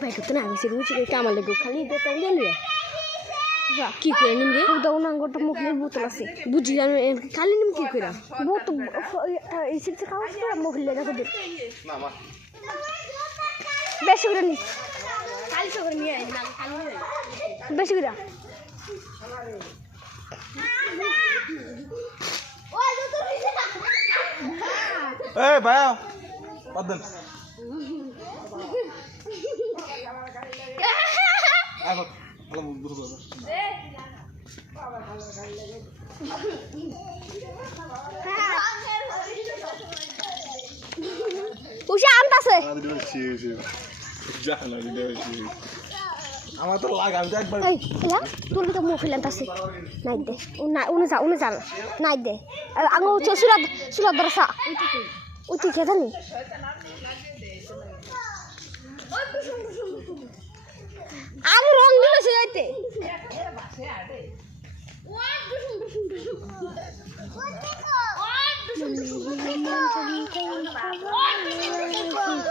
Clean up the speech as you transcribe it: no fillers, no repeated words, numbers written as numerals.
Bài của tôi nào xíu chỉ cái cam mà lấy của khali để tay lên rồi. Dạ, কি করে নিমগে দাও না গোটা মুখের বোতল আছে বুঝি জানো খালি নিম কি করে বহুত এই সিটে খাওয়া করে মুখে লেগে দে না মা বেশি করে নি খালি করে নিয়ে আই না খালি বেশি করে এই ভাই পদ্মন আগো ভালো বুঝো বাবা উশা আমতাছে জানা দিছি আমার তো লাগা আমি একবার এই এলা তোর তো মুখ লেন্তাছে নাই দে উনি যা নাই দে আঙ্গো সুরা দরসা উঠি কে জানি আরে রং দিছে যাইতে